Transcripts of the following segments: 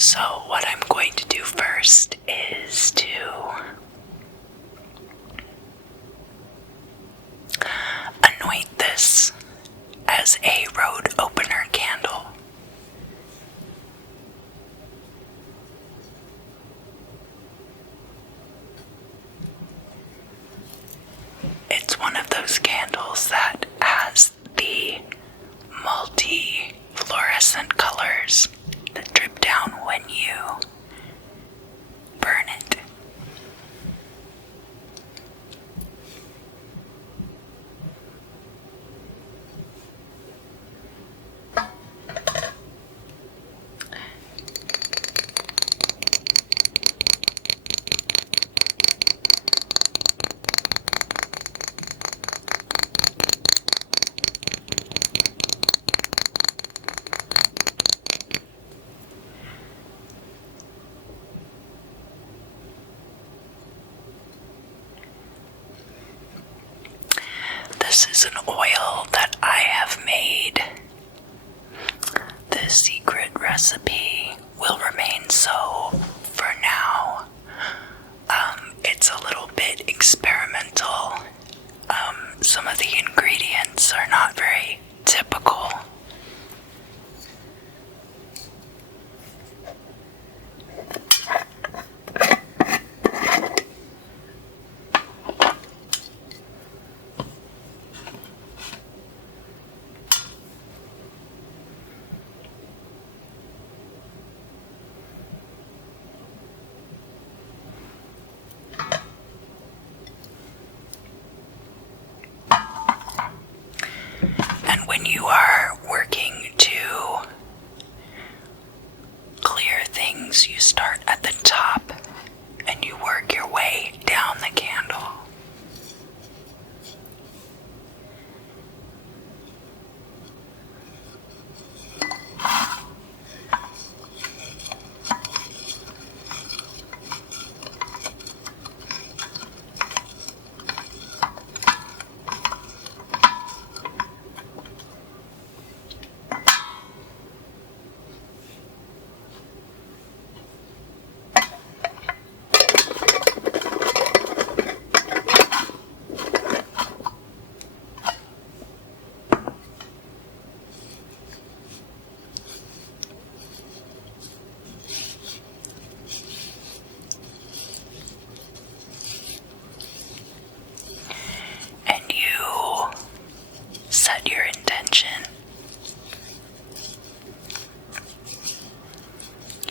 So what I'm going to do first is to anoint this as a road opener candle. It's one of those candles that has the multi-fluorescent colors that drip down when you burn it. This is an oil that I have made. The secret recipe will remain so for now. It's a little bit experimental. Some of the ingredients are not very typical. And when you are working to clear things, you start at the top and you work your way down the candle. And you set your intention.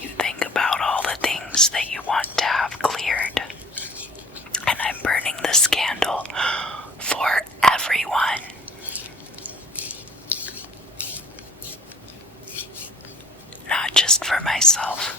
You think about all the things that you want to have cleared. And I'm burning this candle for everyone. Not just for myself.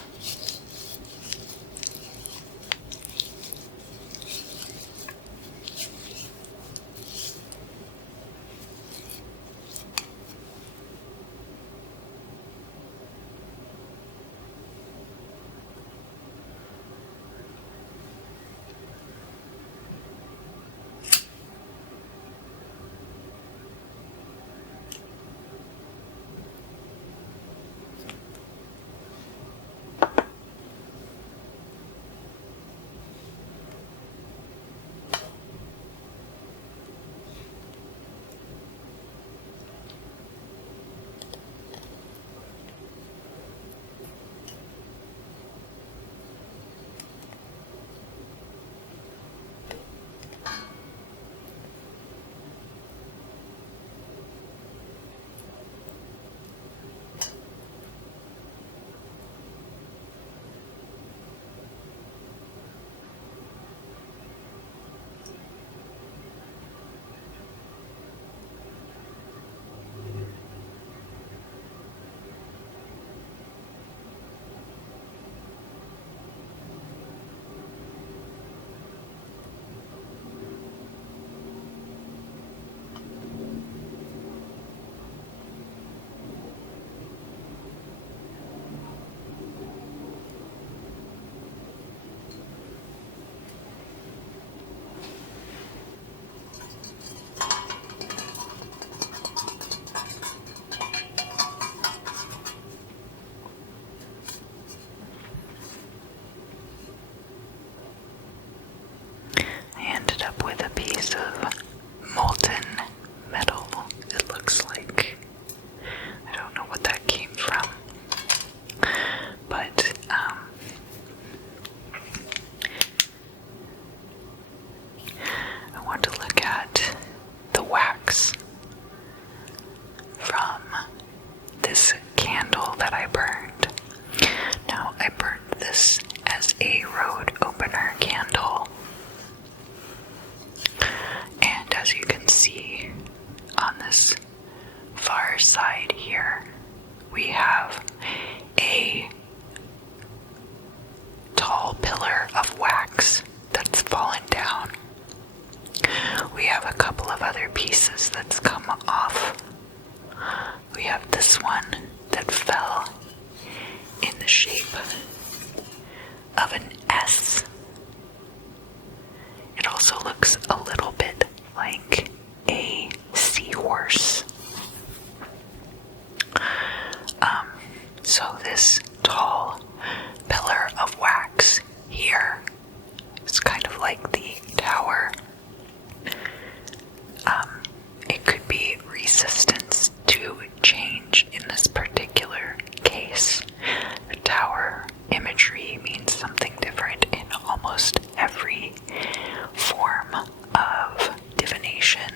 piece of molten metal, it looks like. I don't know what that came from, but I want to look at the wax from this candle that I burned. Now, I burned this as a road opener candle, and as you can see on this far side here, we have a tall pillar of wax that's fallen down. We have a couple of other pieces that's come off. We have this one that fell in the shape of an S. It also looks a little bit like a seahorse. So this tall pillar of wax here is kind of like the tower. It could be resistance to change in this particular case. The tower imagery means something different in almost every form of divination,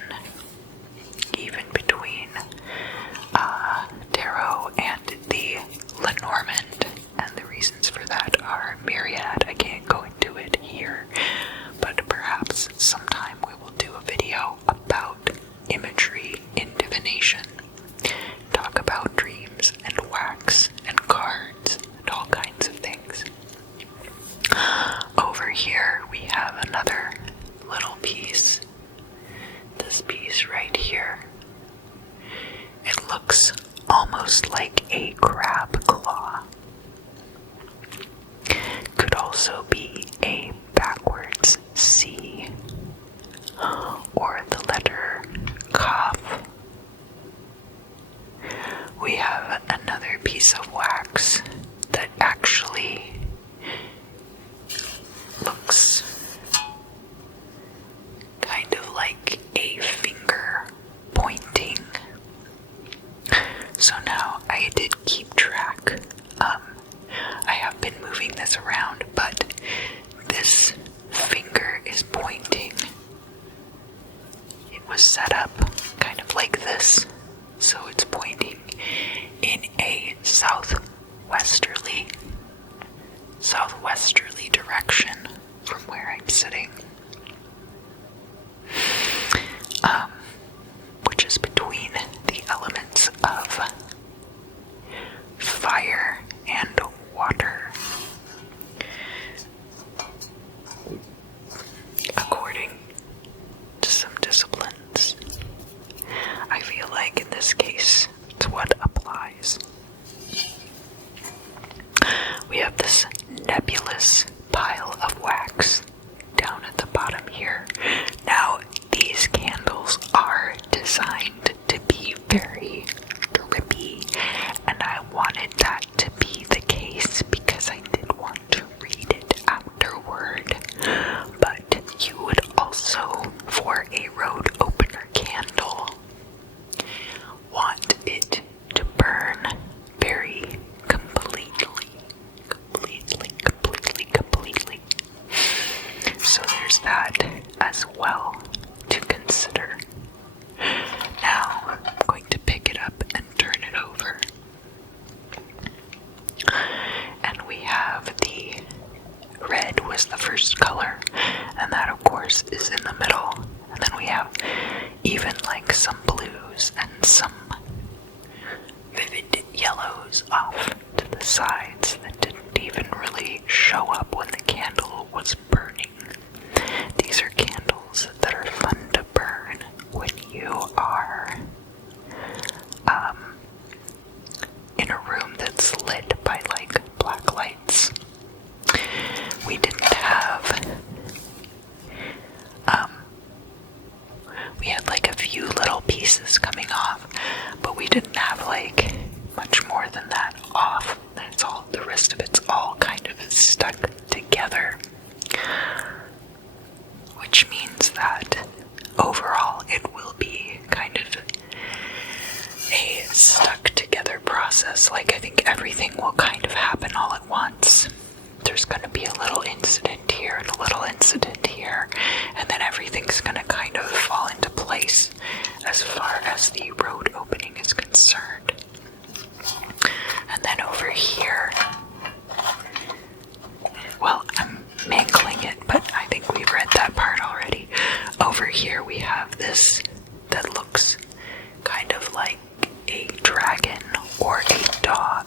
even between tarot and the Lenormand, and the reasons for that are myriad. I can't go into it here, but perhaps sometime we will do a video about imagery in divination, talk about dreams and wax and cards and all kinds of things. Over here we have another little piece. This piece right here. It looks almost like a crab claw. Could also be a backwards C or the letter Kaf. We have another piece of wax that actually looks kind of like a finger pointing. So now I did keep track. I have been moving this around, but this finger is pointing. It was set up kind of like this, so it's pointing in a southwesterly direction from where I'm sitting, which is between the elements of fire and water. According to some disciplines, I feel like in this case, it's what applies. We have this nebulous pile of wax down at the bottom here. Now, these candles are designed to be very drippy, and I wanted that to be the case because I did want to read it afterward. But you would also, for a road opener candle, want it to burn very completely. So there's that as well to consider. Now I'm going to pick it up and turn it over. And we have the red was the first color, and that of course is in the middle. And then we have even like some blues and some vivid yellows off to the sides that didn't even really show up when the candle was burning. These are candles that are fun to burn when you are in a room that's lit by like black lights. We didn't have we had like a few little pieces coming off, but we didn't have like much more than that off. That's all. The rest of it's all kind of stuck will kind of happen all at once. There's going to be a little incident here and a little incident here, and then everything's going to kind of fall into place as far as the road opening is concerned. And then over here, well, I'm mangling it, but I think we've read that part already. Over here we have this that looks kind of like a dragon or a dog.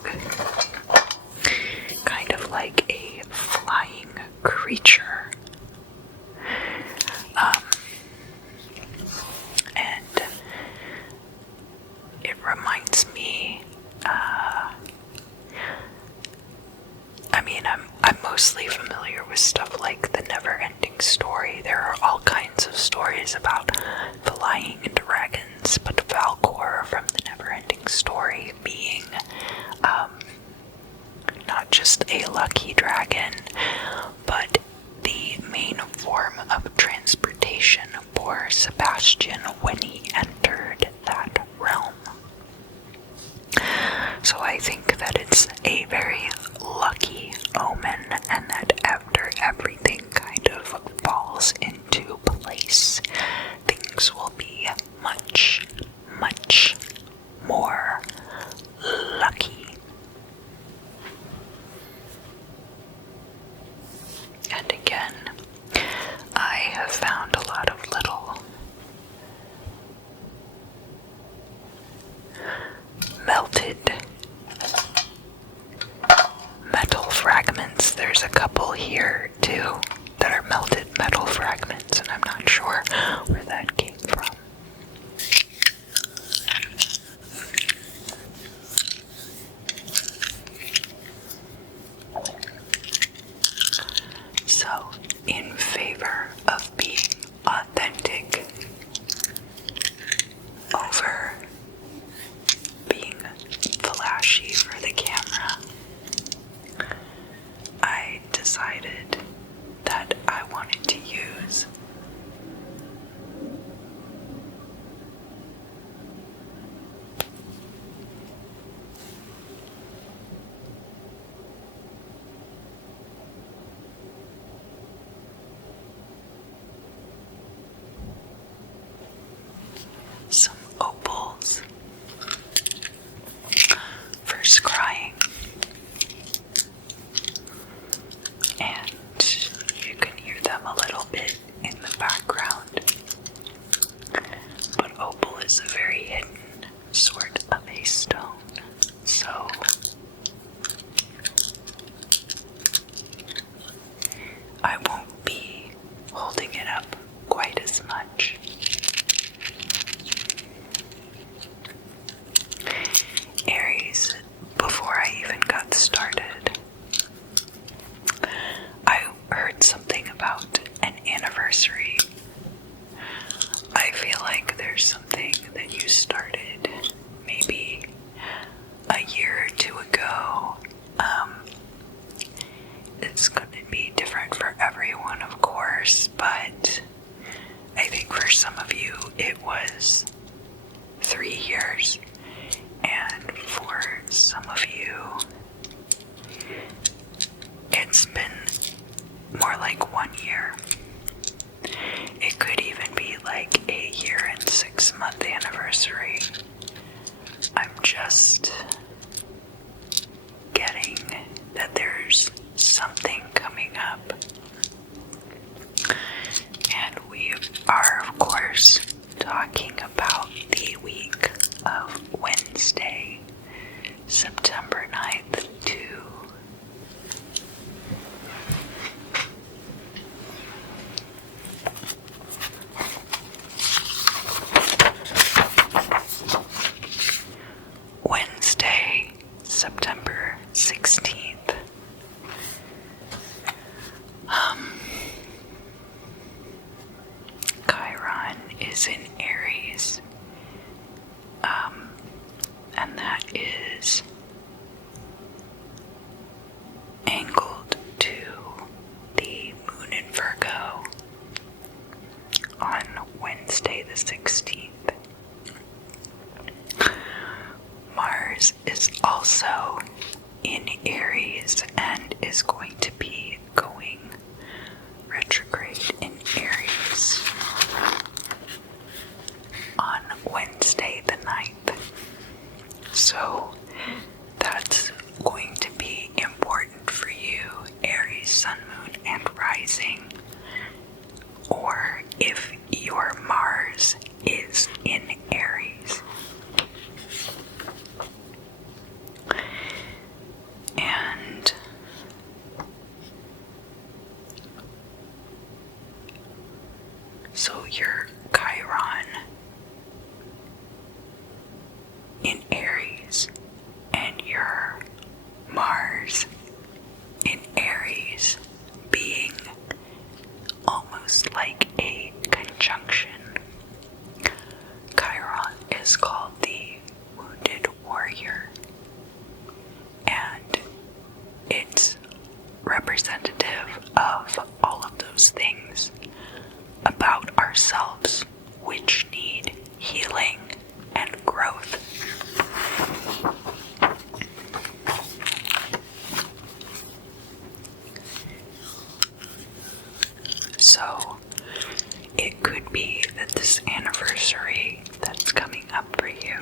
Kind of like a flying creature. And it reminds me, I'm mostly familiar with stuff like The Never-Ending Story. There are all kinds of stories about flying dragons, but Falcor from The Never-Ending Story being, not just a lucky dragon, but the main form of transportation for Sebastian when he entered that realm. So I think that it's a very lucky omen, and that after everything kind of falls into place, things will be much, much more lucky. And again, I have found a lot of little melted metal fragments. There's a couple here too that are melted metal fragments, and I'm not sure where that came from. So, in favor of being authentic over being flashy for the camera, I decided that I wanted to use some opals for scrying, and you can hear them a little bit in the background, but opal is a very hidden sort of a stone, so I won't be holding it up quite as much. Aries, before I even got started, I heard something about an anniversary. I feel like there's something that you started maybe a year or two ago. It's going to be different for everyone. Aries and is going to be going retrograde in Aries on Wednesday the 9th. So that's going to be important for you, Aries, Sun, Moon, and Rising. Or if your Mars is in Aries. And so your Chiron in Aries and your Mars in Aries being almost like a conjunction. Chiron is called the wounded warrior, and it's representative of all of those things about ourselves which need healing and growth. So it could be that this anniversary that's coming up for you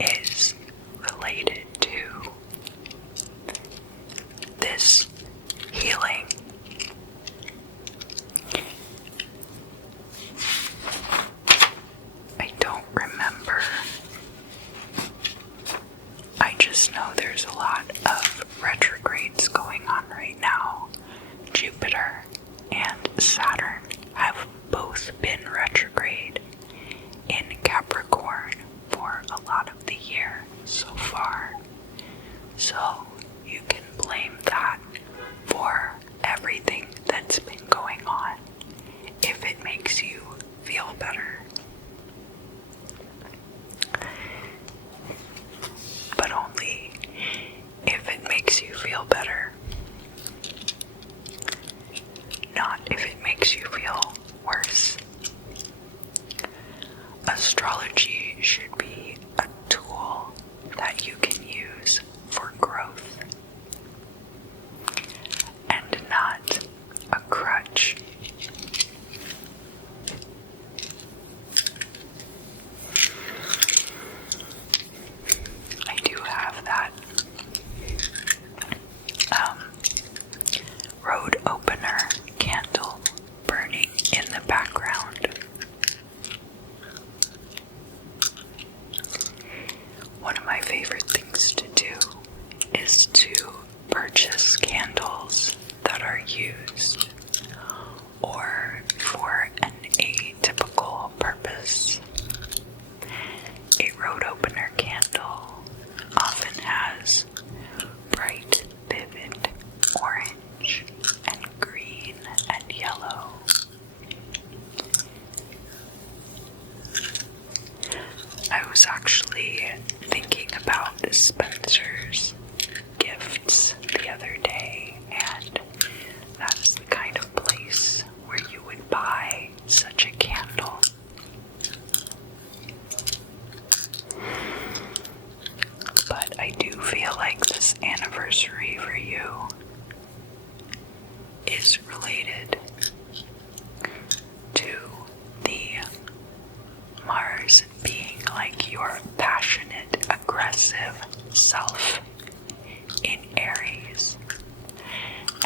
is related to this healing. I don't remember. I just know there's a lot of retrogrades going on right now. Jupiter and Saturn have both been retrograde in Capricorn for a lot of the year so far. So you can blame that for everything that's been going on if it makes you feel better. But only if it makes you feel better. Not if it makes you feel worse. Astrology should be a tool that you can use for growth and not a crutch. I do have that road opener candle burning in the background. One of my favorite things to do is to purchase candles that are used or for an atypical purpose. A road opener candle often has bright, vivid orange and green and yellow. I was actually thinking about Spencer's gifts the other day, and that's the kind of place where you would buy such a candle. But I do feel like this anniversary for you is related to the Mars being like your passionate, aggressive self in Aries,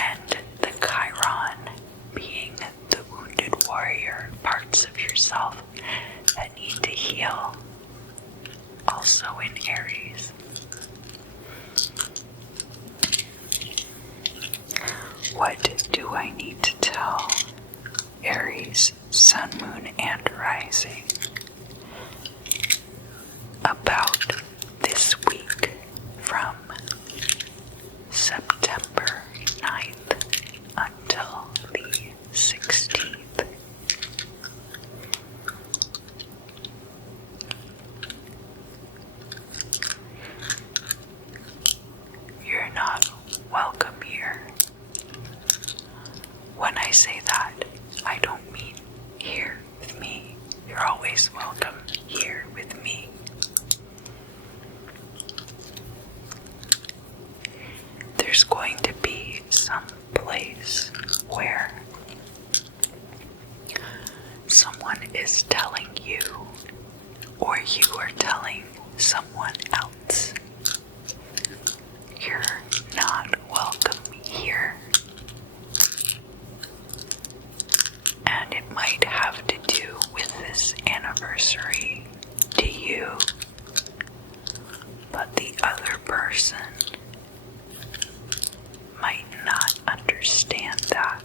and the Chiron being the wounded warrior parts of yourself that need to heal, also in Aries. What do I need to tell Aries, Sun, Moon, and Rising about this week from September 9th until the 16th? You're not welcome here. When I say that, I don't mean here with me. You're always welcome here with me. place where someone is telling you, or you are telling someone else, you're not welcome here. And it might have to do with this anniversary to you, but the other person might not understand that.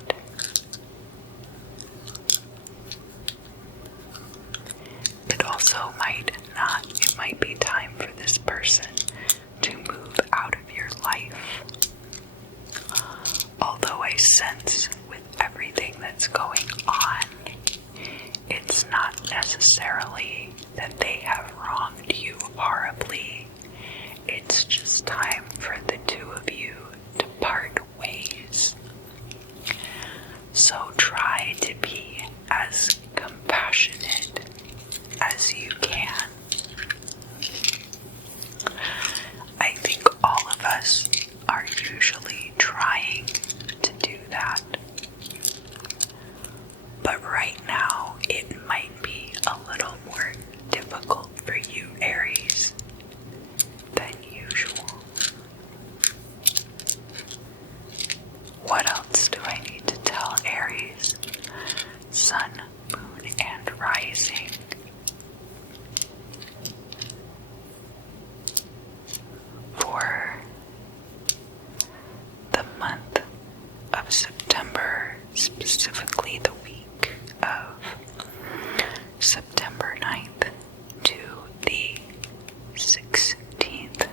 It also might be time for this person to move out of your life. Although I sense with everything that's going on, it's not necessarily that they have wronged you horribly. It's just time for the two of you to part ways. So try to be as compassionate as you can. I think all of us are usually trying to do that. But right now, it might be a little more difficult for you, Aries, than usual. What else do I need to tell Aries? Sun, moon, and rising. For the month of September, specifically the week of September 9th to the 16th,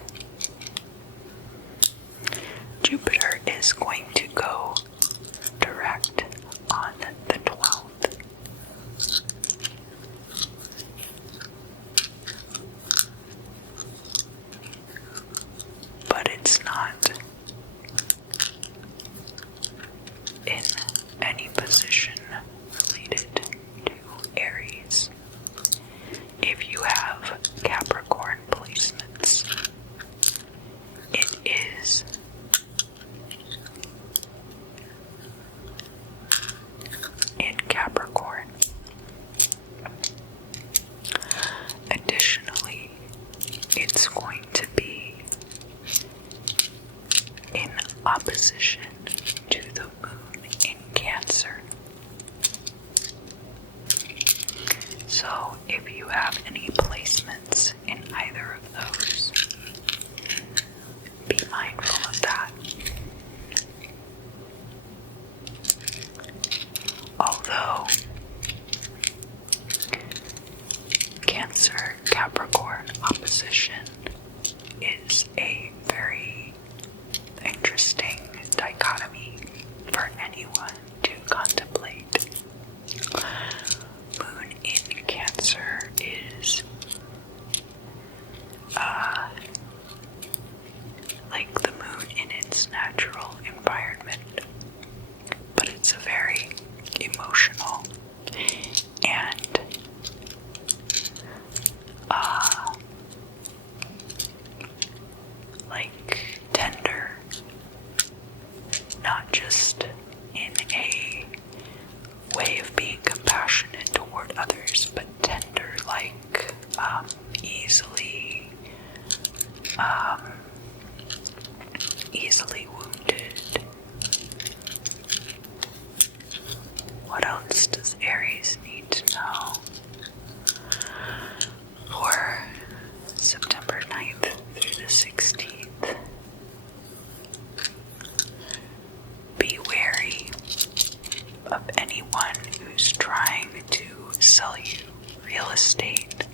Jupiter is going to go direct on the 12th. But it's not in any position related to Aries. If you have Capricorn placements, it is in Capricorn. Additionally, it's going to be in opposition to the moon in Cancer. So if you have any placements in either of those, be mindful of that. Although Cancer Capricorn opposition is a very interesting dichotomy for anyone to contemplate. Moon in Cancer is like the moon in its natural environment, but it's a very emotional and like tender, not just in a way of being compassionate toward others, but tender, like easily wounded. What else does Aries need to know for September 9th through the 16th? Be wary of anyone who's trying to sell you real estate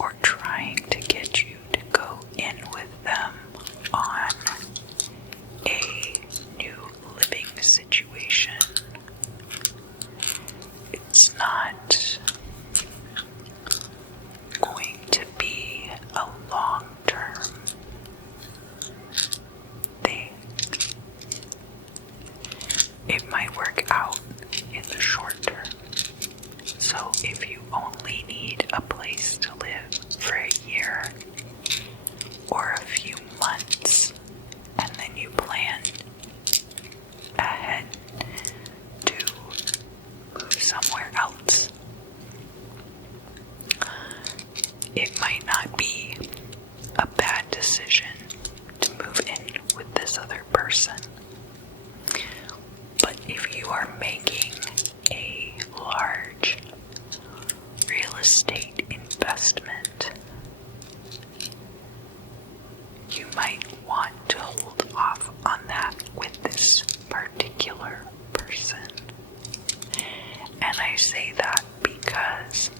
or trying to get you to go in with them on a new living situation. It's not going to be a long-term thing. It might work out in the short term. So if you only need a place to live for a year or a few months, and then you plan person. But if you are making a large real estate investment, you might want to hold off on that with this particular person. And I say that because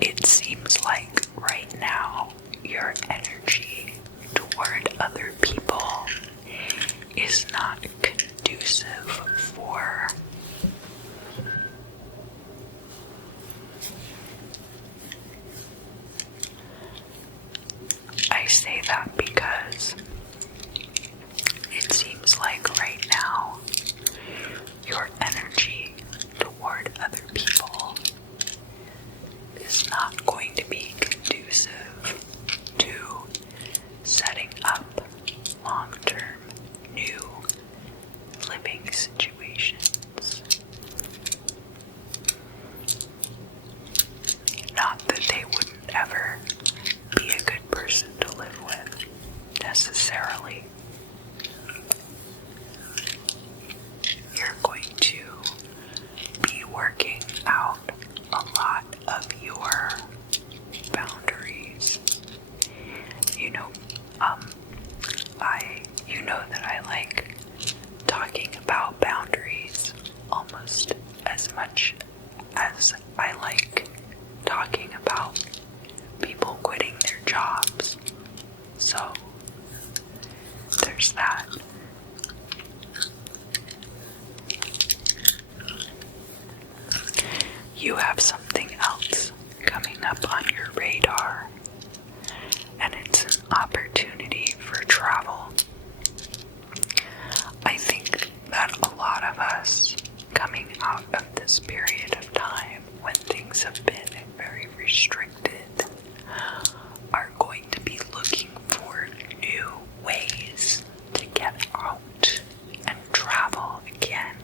it seems like right now your energy toward other people is not conducive for I say that because it seems like right now your energy toward other people is not going to be conducive to setting up long-term new living situations. Not that they wouldn't ever be a good person to live with, necessarily. You're going to be working out a lot of your boundaries. You know that I like talking about boundaries almost as much as I like talking about people quitting their jobs. So, there's that. You have something else coming up on your radar, and it's an opportunity for travel. I think that a lot of us coming out of this period of time when things have been very restricted are going to be looking for new ways to get out and travel again.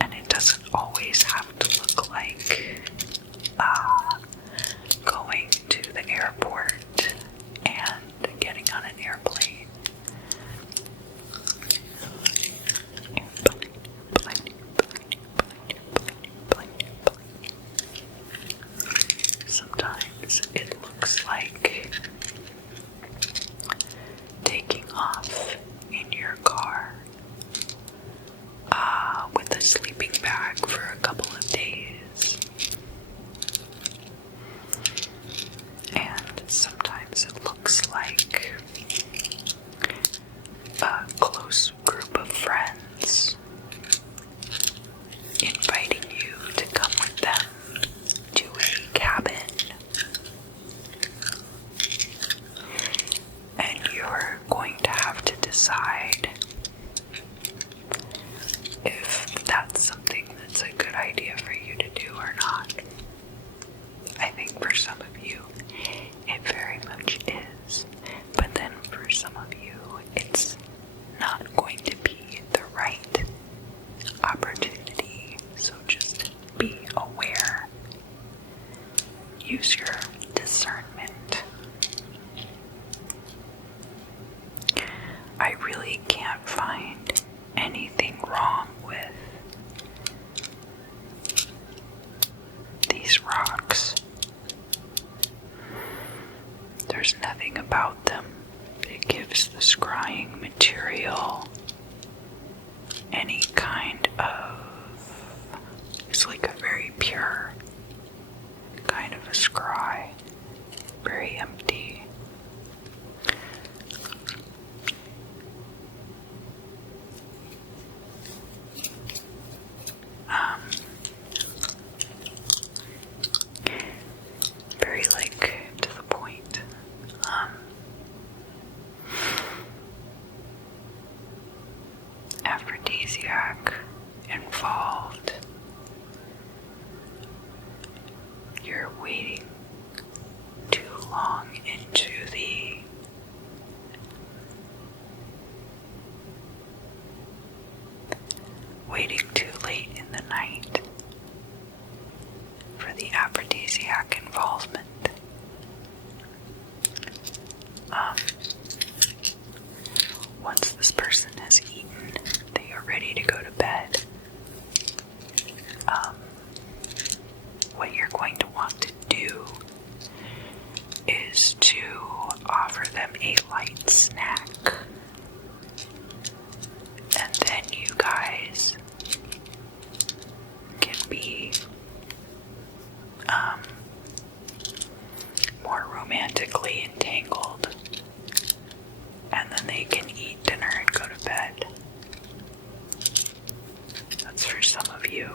And it doesn't always have to look like going to the airport and getting on an airplane. Sometimes it looks like taking off in your car with a sleeping bag for a couple of days. And sometimes it looks like a close group of friends inviting you to come with them to a cabin. And you're going to have to decide if that's something that's a good idea for you to do or not. I think for some of you, it very much is. But then for some of you, it's not going to be the right opportunity. So just be aware. Use your discernment. I really can't find anything wrong with these rocks. There's nothing about them that gives the scrying material any kind of... It's like a very pure kind of a scry. Very empty. Very to the point. Aphrodisiac involved. You're waiting too long into the waiting too late in the night for the aphrodisiac involvement. this person has eaten, they are ready to go to bed. What you're going to want to do is to offer them a light snack. And then you guys can be more romantically entangled. And then they can eat dinner and go to bed. That's for some of you.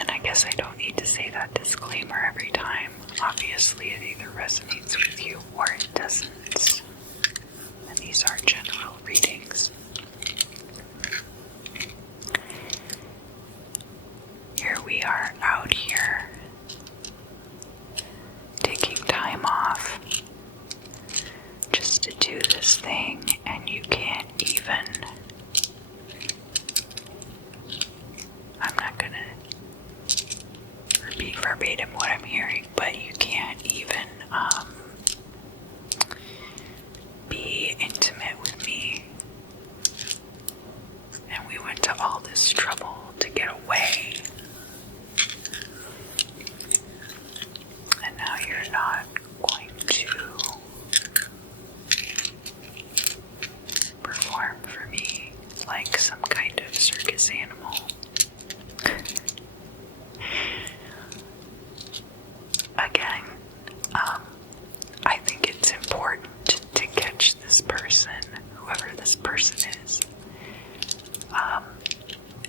And I guess I don't need to say that disclaimer every time. Obviously, it either resonates with you or it doesn't. And these are general readings. Here we are out here, taking time off just to do this thing, and you can't even, I'm not gonna repeat verbatim what I'm hearing, but you can't even be intimate with me. And we went to all this trouble to get away. And now you're not going to perform for me like some kind of circus animal. Again, I think it's important to catch this person, whoever this person is.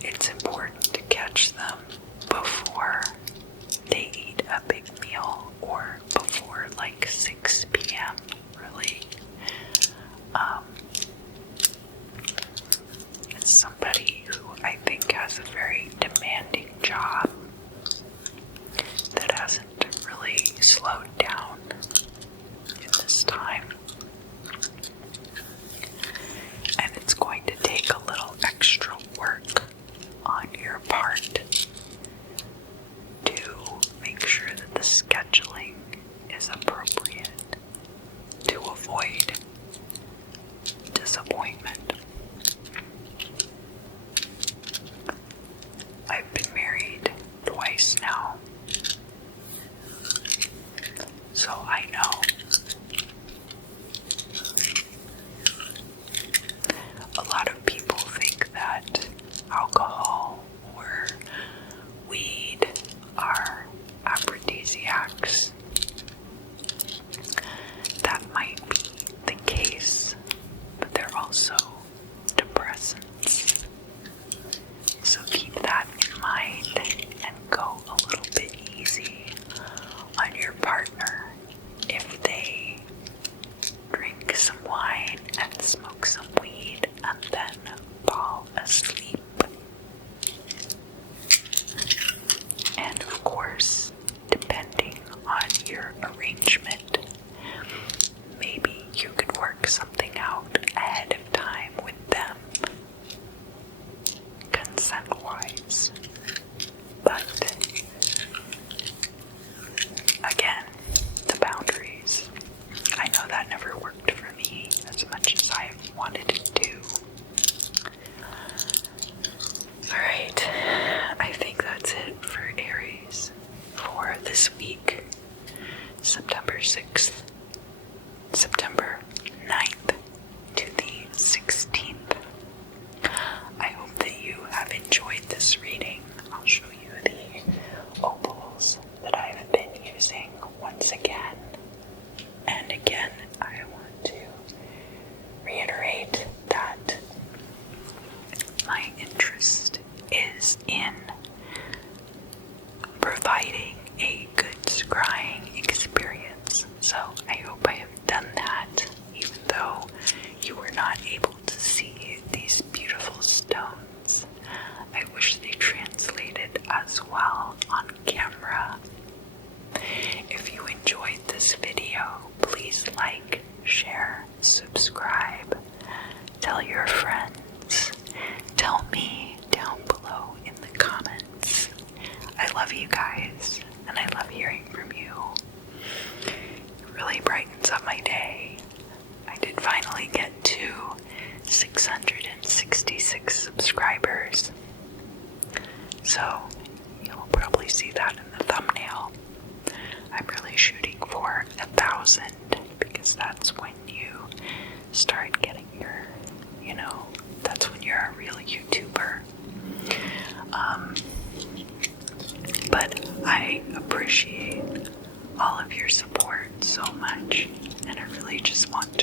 It's important to catch them before they eat a big meal or before like 6 p.m. really. It's somebody who I think has a very demanding job that hasn't really slowed down in this time. And it's going to take a little extra work on your part to make sure that the scheduling is appropriate to avoid disappointment. I've been married twice now, so I know. A lot of people think that alcohol or weed are aphrodisiacs. That might be the case, but they're also depressants. So keep that in mind and go a little bit easy on your partner if they drink some wine and smoke some weed and then fall asleep. And of course, depending on your arrangement, maybe you could work something out ahead of time with them, consent-wise. But again, the boundaries. I know that never worked for me as much as I wanted it to. Alright, I think that's it for Aries for this week, September 6th, September 9th to the 16th. I hope that you have enjoyed this reading. I'll show you the opals that I've been using once again. And again, I want to reiterate that my interest is in providing a good scrying experience. So I hope I have done that shooting for 1,000, because that's when you start getting your, that's when you're a real YouTuber. But I appreciate all of your support so much, and I really just want